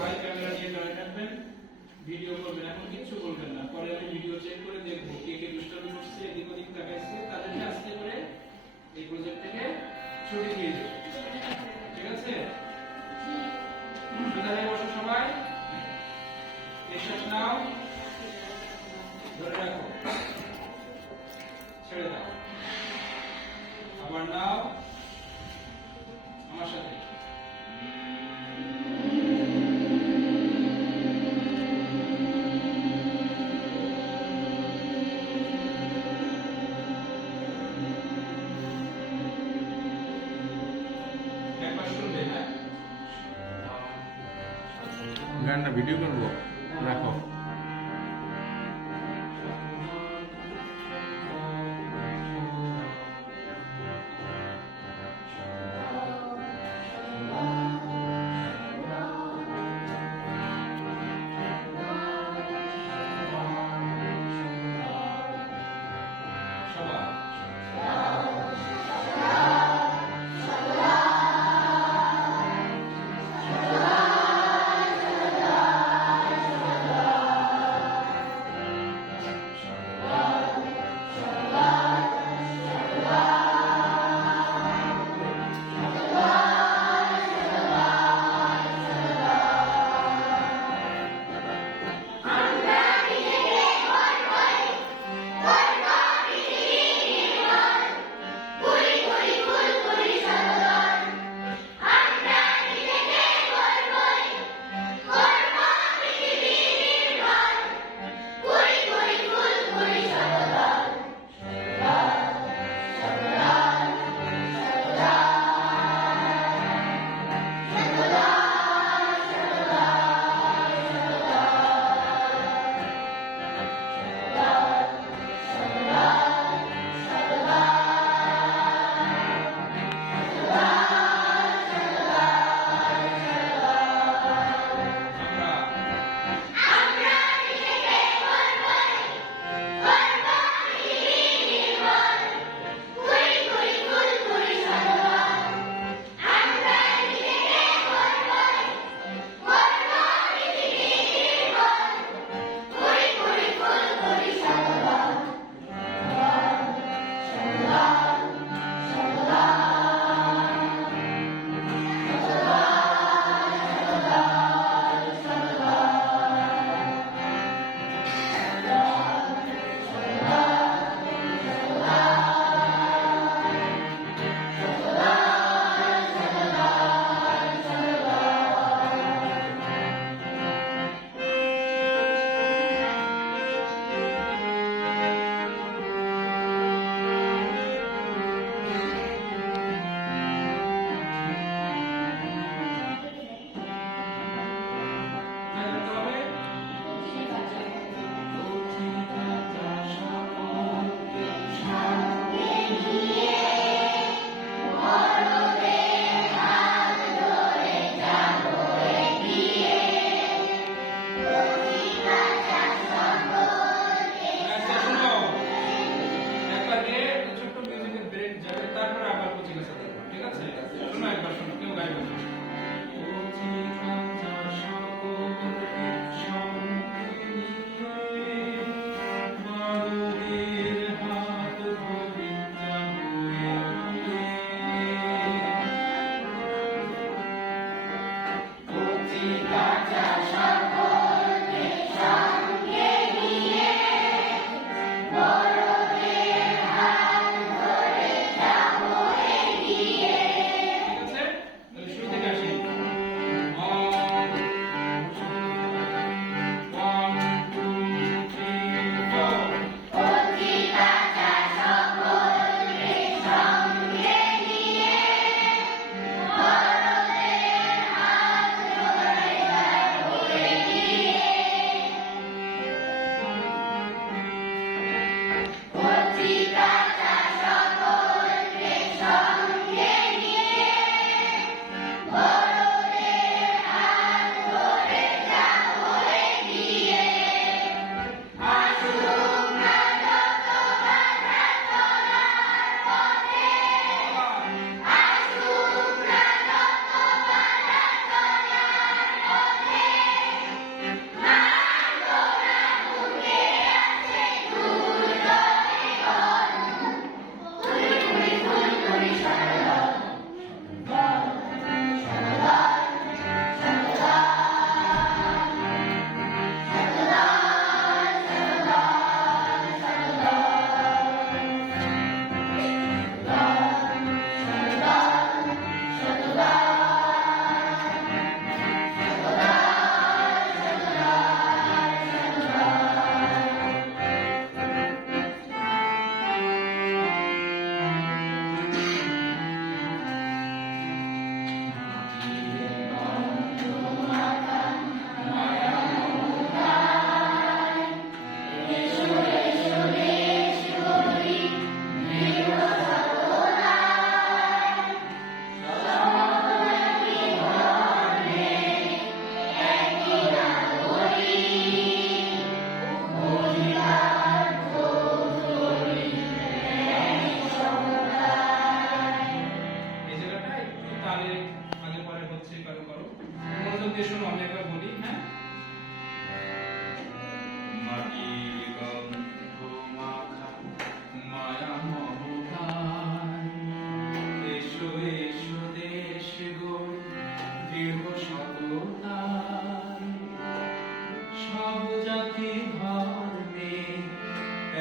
ভাই ক্যামেরা নিয়ে দাঁড়িয়ে থাকবেন, ভিডিও করবেন, এখন কিছু বলবেন না। পরে আমি ভিডিও চেক করে দেখবো কে কে দুষ্টামি করছে, এদিক ওদিক তাকাইছে, তাদেরকে আস্তে করে এই প্রজেক্ট থেকে ছুটি দিয়ে দেব। ঠিক আছে? সুতরাং বসো সবাই, নিঃশ্বাস নাও, ধরে রাখো, ছেড়ে দাও, আবার নাও, আমার সাথে। গানটা ভিডিও করবো, রাখো।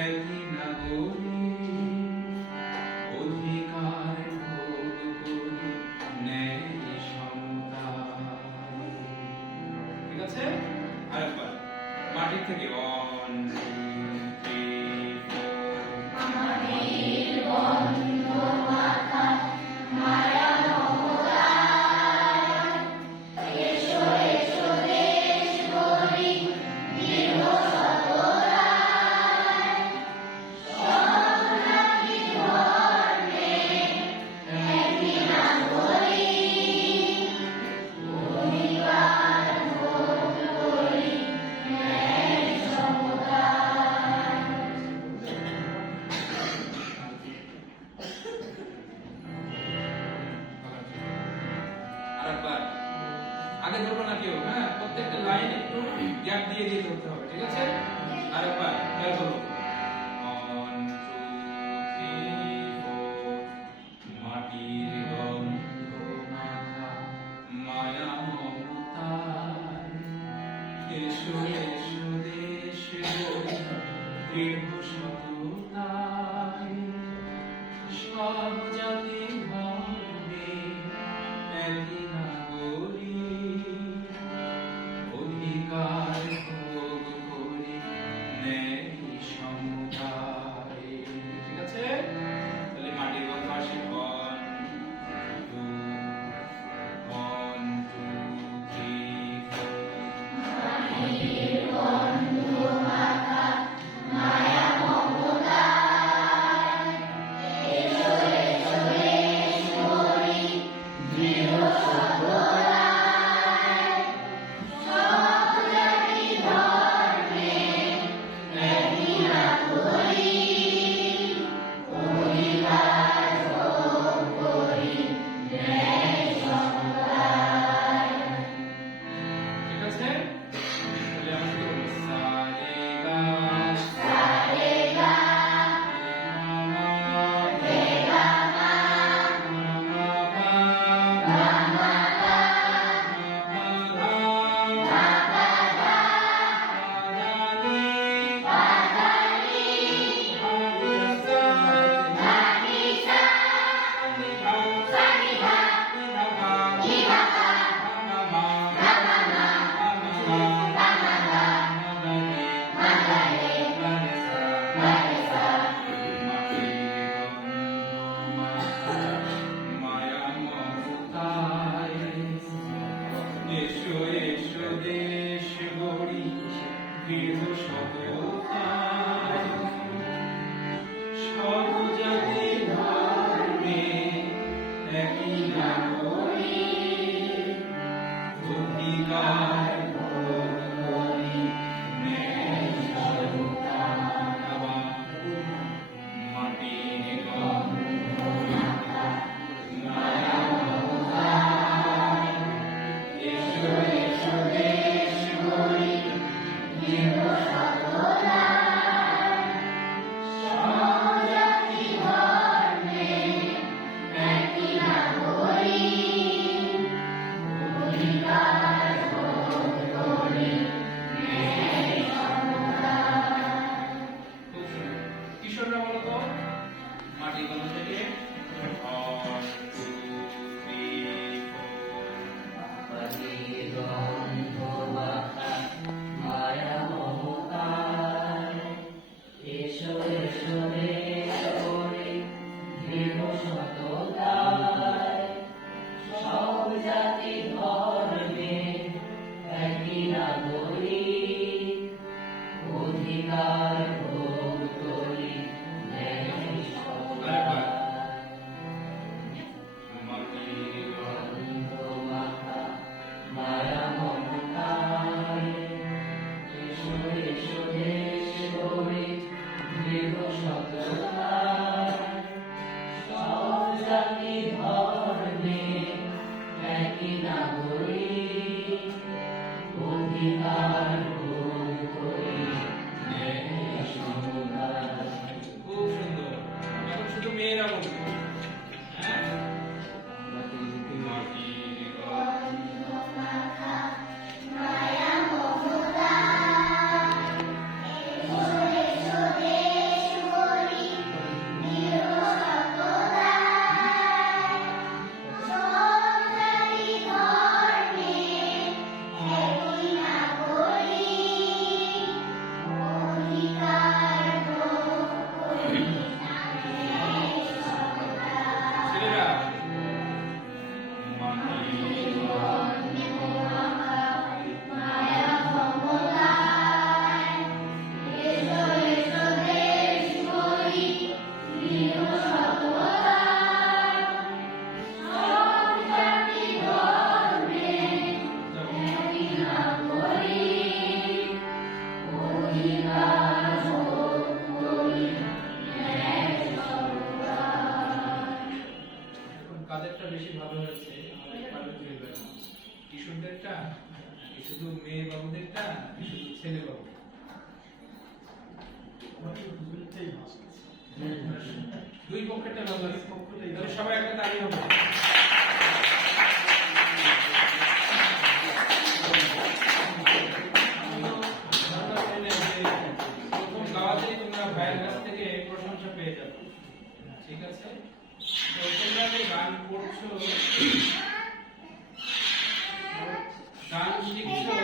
একই নাগরিক অধিকার ভোগ করি ন্যায় সমতা। ঠিক আছে, আরেকবার মাটির থেকে 1 2 3 4। আরেকবার আগে ধরবো না কেউ, হ্যাঁ প্রত্যেকটা লাইন একটু গ্যাপ দিয়ে দিয়ে ধরতে হবে, ঠিক আছে? আরেকবার খেয়াল করো 1 2 3 4। মাটির গন্ধ মাখা মায়া মমতায় এসো এসো দেশ গড়ি দৃঢ় সততায়। সব জাতি ধর্মে একই নাগরিক অধিকার ভোগ করি ন্যায় সমতায়। ঠিক আছে, তাহলে মাটির গন্ধ আসে 1 2 1 2 3 ঠিক আছে, তাহলে আমরা কি বলবো সা রে গা রে গা মা মায়া মমতায় এসো এসো দেশ গড়ি দৃঢ় সততায়। সব জাতি ধর্মে একই নাগরিক অধিকার ভোগ করি ন্যায় সমতা। মাটির গন্ধ মাখা মায়া মমতায় এসো এসো দেশ গড়ি দৃঢ় সততায়। সব জাতি ধর্মে একই নাগরিক অধিকার ভোগ করি ন্যায় সমতায়। কিশোররা বলো তো মাটির গন্ধ থেকে 1 2 3 4। এসো এসো দেশ গড়ি দৃঢ় সততায়। সব জাতি ধর্মে একই নাগরিক অধিকার ভোগ করি ন্যায় সমতায়। মাটির গন্ধ মাখা মায়া মমতায় এসো এসো দেশ গড়ি দৃঢ় সততায়। সব জাতি শুধু মেয়ে বাবুদেরটা শুধু ছেলে বাবু? দুই পক্ষেরটা ভালো আছে, তাহলে সবাই একটা তালি হবে। প্রথম গাওয়াতেই তোমরা ভাইয়ের কাছ থেকে প্রশংসা পেয়ে যাবে, ঠিক আছে? তো তোমরা যে গান করছো, গান শিখছো,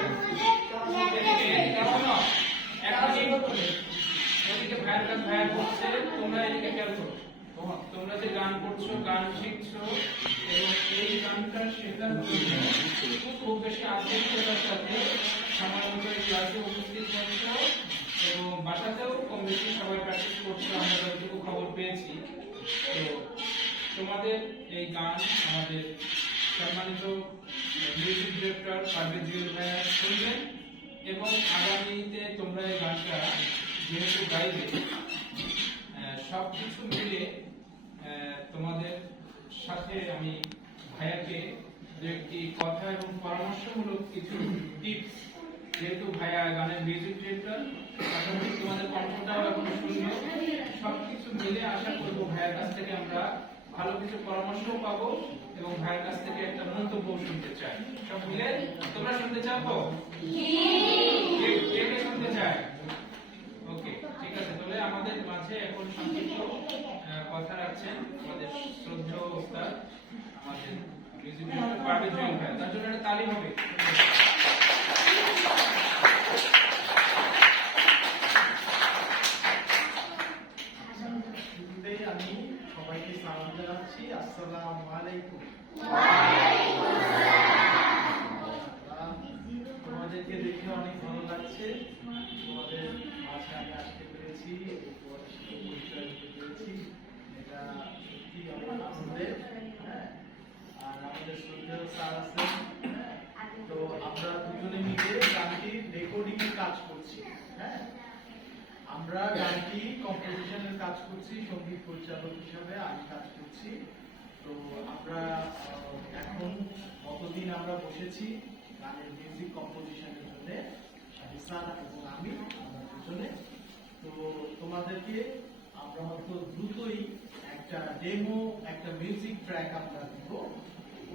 ওদিকে ভাইয়ের কাছে ভাইয়া করছে, তোমরা এদিকে খেয়াল করো। তোমরা যে গান করছো, গান শিখছো, এবং এই গানটা শেখার জন্য খুব বেশি আন্তরিকতার সাথে সময় মতো এই ক্লাসে উপস্থিত হচ্ছো এবং বাসাতেও কম বেশি সবাই প্র্যাকটিস করছো, আমরা যতটুকু খবর পেয়েছি। তো তোমাদের এই গান আমাদের সম্মানিত মিউজিক ডিরেক্টর পারভেজ জুয়েল ভাইয়া শুনবেন এবং আগামীতে তোমরা এই গানটা যেহেতু গাইবে, সবকিছু মিলে তোমাদের সাথে আমি ভাইয়াকে দু একটি কথা এবং পরামর্শমূলক কিছু টিপস, যেহেতু ভাইয়া গানের মিউজিক ডিরেক্টর, পাশাপাশি তোমাদের কণ্ঠটাও এখন শুনবে, সবকিছু মিলে আশা করবো ভাইয়ার কাছ থেকে আমরা ভালো কিছু পরামর্শ পাবো এবং ভাইয়ের কাছ থেকে একটা মন্তব্য শুনতে চাই। সব মিলে তোমরা শুনতে চাও? কে কে শুনতে চায়? ওকে, ঠিক আছে। তাহলে আমাদের মাঝে এখন সংক্ষিপ্ত কথা রাখছেন আমাদের শ্রদ্ধেয় ওস্তাদ, আমাদের মিউজিক ডিরেক্টর পারভেজ জুয়েল ভাই। তার জন্য একটা তালি হবে। আমি সবাইকে সালাম জানাচ্ছি, আসসালামু আলাইকুম। তোমাদেরকে দেখে অনেক ভালো লাগছে, তোমাদের মাঝে আমি আসতে পেরেছি, তোমাদের সাথে পরিচয় হতে পেরেছি, এটা সত্যি আমার আনন্দের। হ্যাঁ, আর আমাদের শ্রদ্ধেয় স্যার আছেন, তো আমরা দুজনে মিলে গানটির রেকর্ডিং এর কাজ করছি। হ্যাঁ, আমরা গানটি কম্পোজিশনের কাজ করছি, সঙ্গীত পরিচালক হিসাবে আমি কাজ করছি। তো আমরা এখন কতদিন আমরা বসেছি গানের মিউজিক কম্পোজিশনের জন্য, হিসান এবং আমি, আমরা দুজনে। তো তোমাদেরকে আমরা হয়তো দ্রুতই একটা ডেমো, একটা মিউজিক ট্র্যাক আমরা দিব।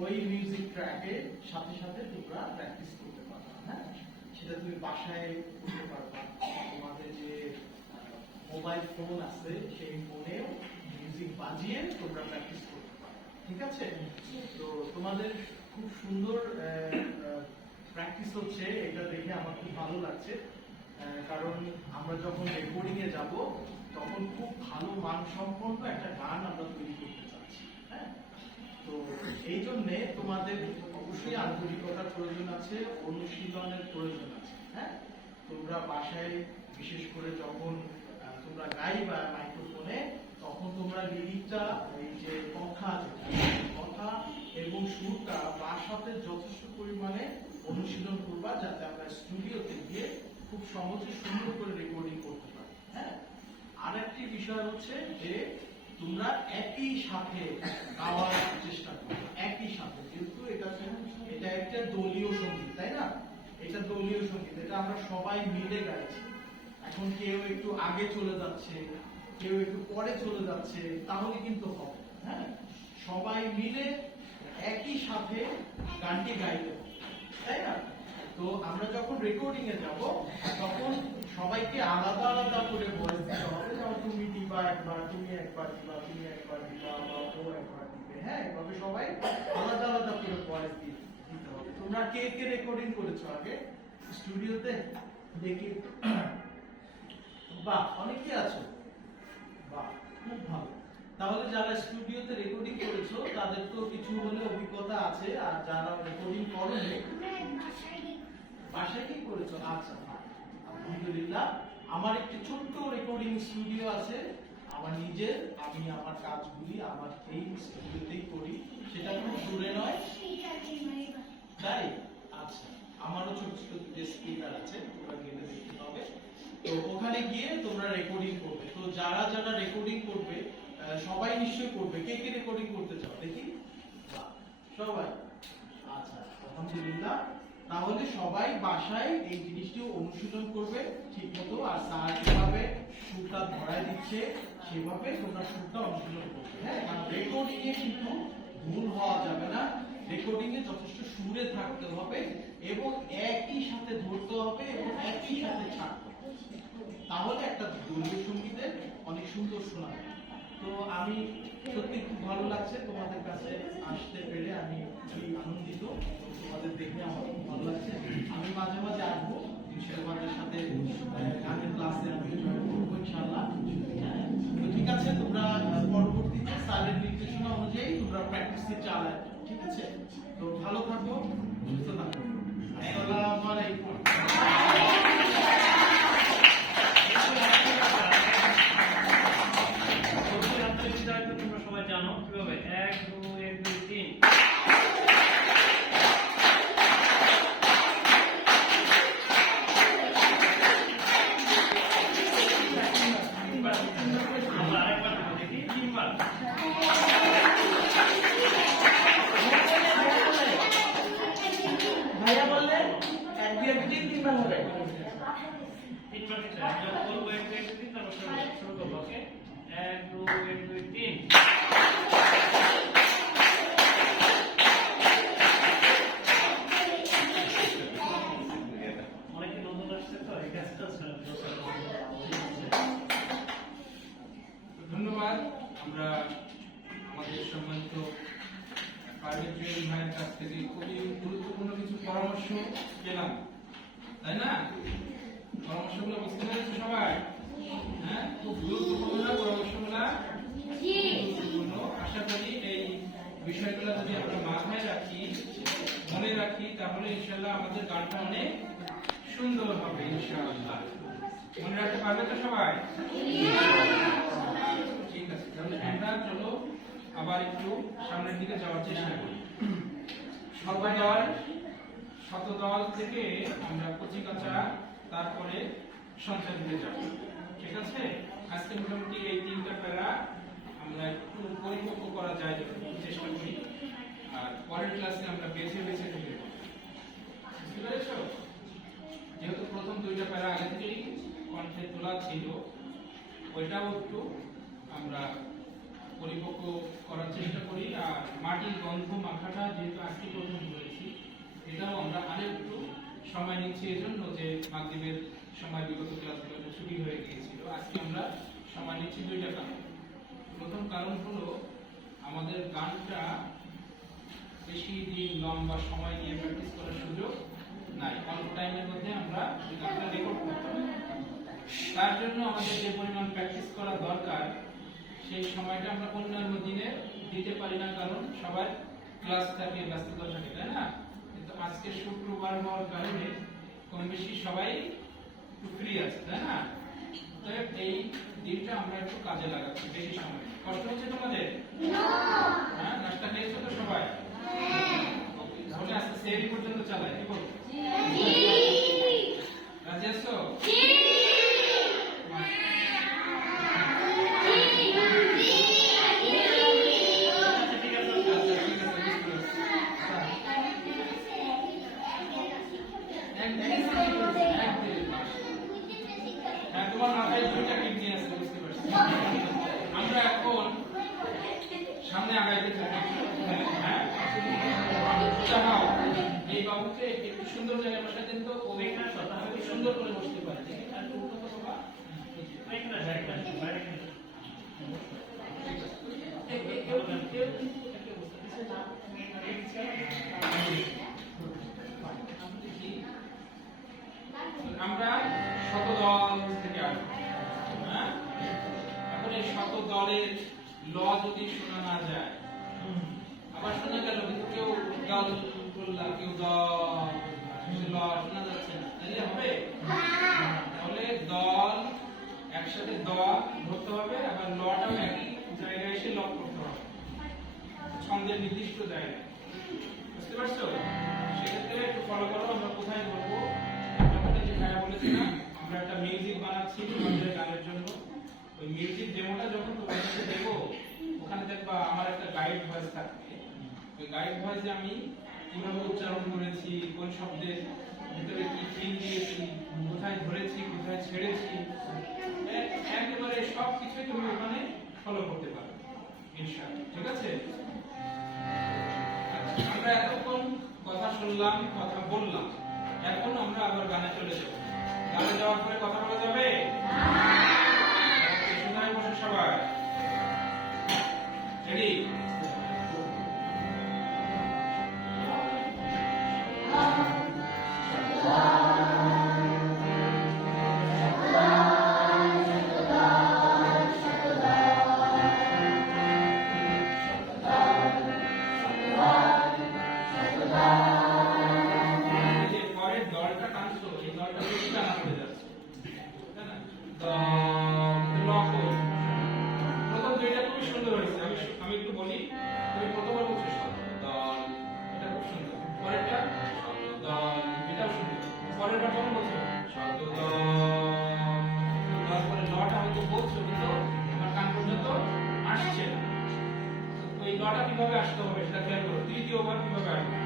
ওই মিউজিক ট্র্যাকের সাথে সাথে তোমরা প্র্যাকটিস করতে পারবা। হ্যাঁ, সেটা তুমি বাসায় করতে পারবা, তোমাদের যে মোবাইল ফোন আছে সেই ফোনেও মিউজিক বাজিয়ে তোমরা প্র্যাকটিস করতে পারো, ঠিক আছে? তো তোমাদের খুব সুন্দর প্র্যাকটিস হচ্ছে, এটা দেখে আমার খুব ভালো লাগছে। কারণ আমরা যখন রেকর্ডিং এ যাব তখন খুব ভালো মানসম্পন্ন একটা গান আমরা তৈরি করতে চাচ্ছি। হ্যাঁ, তো এই জন্যে তোমাদের অবশ্যই আন্তরিকতার প্রয়োজন আছে, অনুশীলনের প্রয়োজন আছে। হ্যাঁ, তোমরা বাসায় বিশেষ করে যখন তোমরা গাইবা মাইক্রোফোনে, তখন তোমরা লিরিকটা, এই যে কথা এবং সুরটা বাসাতে যথেষ্ট পরিমাণে অনুশীলন করবা, যাতে আমরা স্টুডিওতে গিয়ে খুব সহজে সুন্দর করে রেকর্ডিং করতে পারি। হ্যাঁ, আর একটি বিষয় হচ্ছে যে তোমরা একই সাথে গাওয়ার চেষ্টা করো, একই সাথে, যেহেতু এটা একটা দলীয় সঙ্গীত, তাই না? এটা দলীয় সঙ্গীত, এটা আমরা সবাই মিলে গাইছি। এখন কেউ একটু আগে চলে যাচ্ছে, কেউ একটু পরে চলে যাচ্ছে, তাহলে কিন্তু হবে। হ্যাঁ, সবাই মিলে একই সাথে গানটি গাইতে হবে, তাই না? তো আমরা যখন রেকর্ডিং এ যাব তখন সবাইকে আলাদা আলাদা করে ভয়েস দিতে হবে, যেমন তুমি দিবা একবার, তুমি একবার দিবা, তুমি একবার দিবা, বা ও একবার দিবে। হ্যাঁ, এভাবে সবাই আলাদা আলাদা করে ভয়েস দিতে হবে। তোমরা কে কে রেকর্ডিং করেছো আগে স্টুডিওতে দেখি? বাহ, অনেকে আছো, বাহ, খুব ভালো। তাহলে যারা স্টুডিওতে রেকর্ডিং করেছো তাদের তো কিছু হলে অভিজ্ঞতা আছে, আর যারা রেকর্ডিং করোনি, বাসায় কি করেছো? আচ্ছা, আলহামদুলিল্লাহ। আমার একটি ছোট্ট রেকর্ডিং স্টুডিও আছে আমার নিজের, আমি আমার কাজগুলি আমার এই স্টুডিওতেই করি, সেটা খুব দূরে নয়, তাই? আচ্ছা, আমারও ছোট ছোট যে স্পিকার আছে, তোমরা গেলে দেখতে পাবে। তো ওখানে গিয়ে তোমরা রেকর্ডিং করবে। তো যারা যারা রেকর্ডিং করবে সবাই নিশ্চয়ই করবে। কে কে রেকর্ডিং করতে চাও দেখি? সবাই? আচ্ছা, আলহামদুলিল্লাহ। তাহলে সবাই বাসায় এই জিনিসটি অনুশীলন করবে ঠিকমতো, আর স্যার যেভাবে সুরটা ধরায় দিচ্ছে সেভাবে তোমরা সুরটা অনুশীলন করবে। হ্যাঁ, কারণ রেকর্ডিং এ কিন্তু ভুল হওয়া যাবে না, রেকর্ডিং এ যথেষ্ট সুরে থাকতে হবে এবং একই সাথে ধরতে হবে এবং একই সাথে ছাড়তে হবে, তাহলে একটা দলীয় সঙ্গীতের অনেক সুন্দর শোনাবে। তো আমি সত্যি খুব ভালো লাগছে তোমাদের কাছে আসতে পেরে, আমি খুবই আনন্দিত, তোমাদের দেখে আমার খুব ভালো লাগছে। আমি মাঝে মাঝে আসবো তোমাদের সাথে গানের ক্লাসে, আমি জয়েন করবো ইনশাআল্লাহ। হ্যাঁ, তো ঠিক আছে, তোমরা পরবর্তীতে স্যারের নির্দেশনা অনুযায়ী তোমরা প্র্যাকটিসে চালায়, ঠিক আছে? তো ভালো থাকো, সুস্থ থাকো। আসসালামু আলাইকুম। তোমরা সবাই জানো কিভাবে 1 2 1 2 3 আমরা আরেকবার দেখি 3 বার। ভাইয়া বললে 1 2 1 2 3 বার হবে। 3 বার দিতে হবে। আমরা বলবো 1 2 1 2 3 তারপর শুরু করব। ওকে 1 2 1 2 3। অনেকে নতুন আসছে তো এই কাজটা ধন্যবাদ। আমরা আমাদের সম্মানিত প্রাইভেট ট্রেনিং ভাইয়ের কাছ থেকে খুবই গুরুত্বপূর্ণ কিছু পরামর্শ পেলাম, তাই না? পরামর্শগুলো বুঝতে পেরেছো সবাই? হ্যাঁ, খুব গুরুত্বপূর্ণ পরামর্শগুলো, গুরুত্বপূর্ণ। আশা করি এই বিষয়গুলো যদি আমরা মাথায় রাখি, মনে রাখি, তাহলে ইনশাআল্লাহ আমাদের গানটা অনেক সুন্দর হবে ইনশাআল্লাহ। মনে রাখতে পারবে তো সবাই? ঠিক আছে, তাহলে আমরা চলো আবার একটু সামনের দিকে যাওয়ার চেষ্টা করি। শতদল থেকে আমরা কচিকাঁচা, তারপরে সঞ্চালিতে যাব, ঠিক আছে? আজকে মোটামুটি এই 3টা প্যারা আমরা একটু পরিপক্ক করা যায় চেষ্টা করি, আর পরের ক্লাসে আমরা বেছে বেছে ঢুকে পড়ব। বুঝতে পেরেছো? যেহেতু প্রথম 2টা প্যারা আগে থেকেই কণ্ঠে তোলা ছিল, ওইটাও একটু আমরা পরিপক্ক করার চেষ্টা করি। আর মাটির গন্ধ মাখাটা যেহেতু আজকে প্রথম বলেছি, এটাও আমরা আরেকটু সময় নিচ্ছি, এজন্য যে মাগরিবের সময় বিগত ক্লাসগুলোতে ছুটি হয়ে গিয়েছিল। আজকে আমরা সময় নিচ্ছি 2টা কারণ। প্রথম কারণ হলো আমাদের গানটা বেশি দিন লম্বা সময় নিয়ে প্র্যাকটিস করার সুযোগ নাই, অল্প টাইমের মধ্যে আমরা এই গানটা রেকর্ড করতে হবে। তার জন্য আমাদের যে পরিমাণ প্র্যাকটিস করা দরকার সেই সময়টা আমরা অন্যান্য দিনে দিতে পারি না, কারণ সবার ক্লাস থাকে, ব্যস্ততা থাকে, তাই না? কিন্তু আজকে শুক্রবার হওয়ার কারণে কম বেশি সবাই ফ্রি আছে, তাই না? তাই এই দিনটা আমরা একটু কাজে লাগাচ্ছি, বেশি সময়। কষ্ট হচ্ছে তোমাদের? হ্যাঁ, নাস্তা খেয়েছো তো সবাই? তাহলে আজকে সেরি পর্যন্ত চালাই, কি বলো? রাজি আছো? তোমার মাথায় 2টা কিডনি আছে, বুঝতে পারছি। আমরা এখন সামনে আগাইতে থাকি। হ্যাঁ, চাও এই বাবুকে একটু সুন্দর জায়গায় বসাতে দিন, তো ও এখানে তাহলে সুন্দর করে বসতে পারে। দেখি আর একটু উঠো তো বাবা। আমরা শতদল থেকে আসবো। হ্যাঁ, এখন এই শতদলের ল যদি শোনা না যায়, আবার শোনা গেল কিন্তু কেউ দল বললা, কেউ ল শোনা যাচ্ছে না, তাহলে হবে? তাহলে দল একসাথে দ ধরতে হবে, আবার লটাও একই জায়গায় এসে লক করতে হবে, ছন্দের নির্দিষ্ট জায়গায়। বুঝতে পারছো? সেক্ষেত্রে একটু ফলো করো, আমরা কোথায় বলবো। যে ভাইয়া বলেছে না, আমরা একটা মিউজিক বানাচ্ছি তোমাদের গানের জন্য। ওই মিউজিক ডেমোটা যখন তোমাদেরকে দেবো, ওখানে দেখবা আমার একটা গাইড ভয়েস থাকবে। ওই গাইড ভয়েসে আমি কিভাবে উচ্চারণ করেছি, কোন শব্দের ভিতরে কি ফিল দিয়েছি, কোথায় ধরেছি, কোথায় ছেড়েছি, একেবারে সব কিছুই তুমি ওখানে ফলো করতে পারো ইনশাআল্লাহ। ঠিক আছে? আচ্ছা, আমরা এতক্ষণ কথা শুনলাম, কথা বললাম, এখন আমরা আবার গানে চলে যাব। গানে যাওয়ার পরে কথা বলা যাবে না? সোজায় বসে সবাই রেডি? কিভাবে আসতে হবে সেটা খেয়াল করো। তৃতীয়বার কিভাবে আসবে?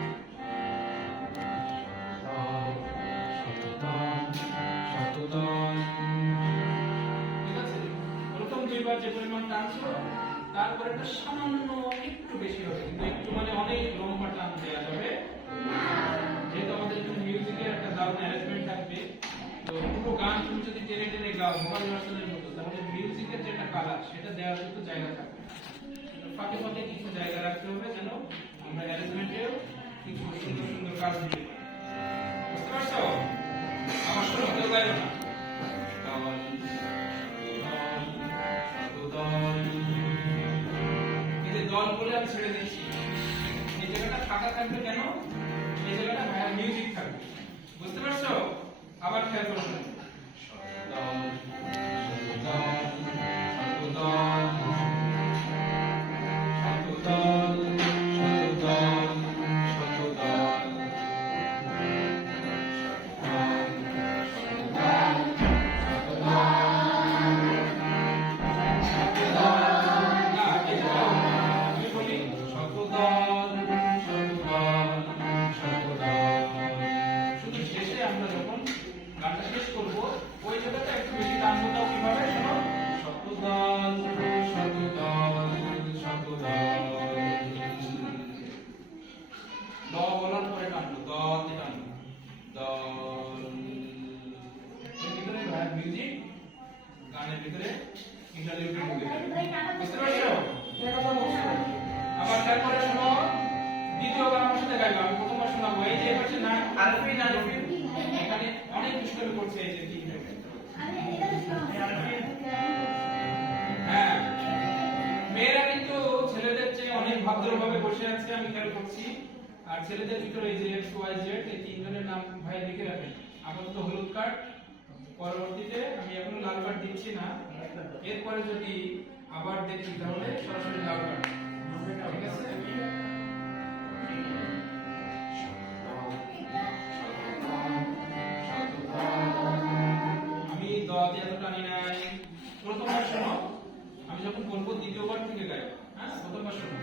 ঠিক আছে? প্রথম দুইবার যে পরিমাণ টানছো তারপরে একটা সামান্য একটু বেশি হবে, কিন্তু একটু মানে অনেক লম্বা টান দেওয়া যাবে। যেহেতু আমাদের একটু মিউজিকের একটা দারুণ অ্যারেঞ্জমেন্ট থাকবে, তো পুরো গান তুমি যদি টেনে টেনে গাও মোবাইল ভার্সনের মতো, তাহলে মিউজিকের যে একটা কালার সেটা দেওয়ার কিন্তু জায়গা থাকবে। ফাঁকে ফাঁকে কিছু জায়গা রাখতে হবে যেন আমরা অ্যারেঞ্জমেন্টেও কিছু সুন্দর সুন্দর কাজ দিতে পারি। বুঝতে পারছো? আমার শোনো, কেউ গাইলো না। দল বলে আমি ছেড়ে দিচ্ছি, এই জায়গাটা ফাঁকা থাকবে কেন? এই জায়গাটা মিউজিক থাকবে। বুঝতে পারছো? আবার খেয়াল করো। ভদ্রভাবে বসে আছে আমি খেয়াল করছি, আর ছেলেদের ভিতরে এই যে এক্স ওয়াই জেড এই তিনজনের নাম ভাই লিখে রাখেন। আপাতত হলুদ কার্ড, পরবর্তীতে আমি এখনো লাল কার্ড দিচ্ছি না, এরপরে যদি আবার দেখি তাহলে সরাসরি লাল কার্ড। ঠিক আছে? আমি দতে এত টানি নাই। প্রথমবার শোনো, আমি যখন বলবো দ্বিতীয়বার থেকে গাইবো। হ্যাঁ, প্রথমবার শোনো।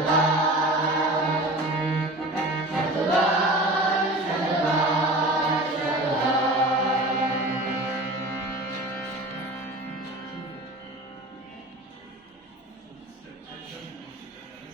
আল্লাহ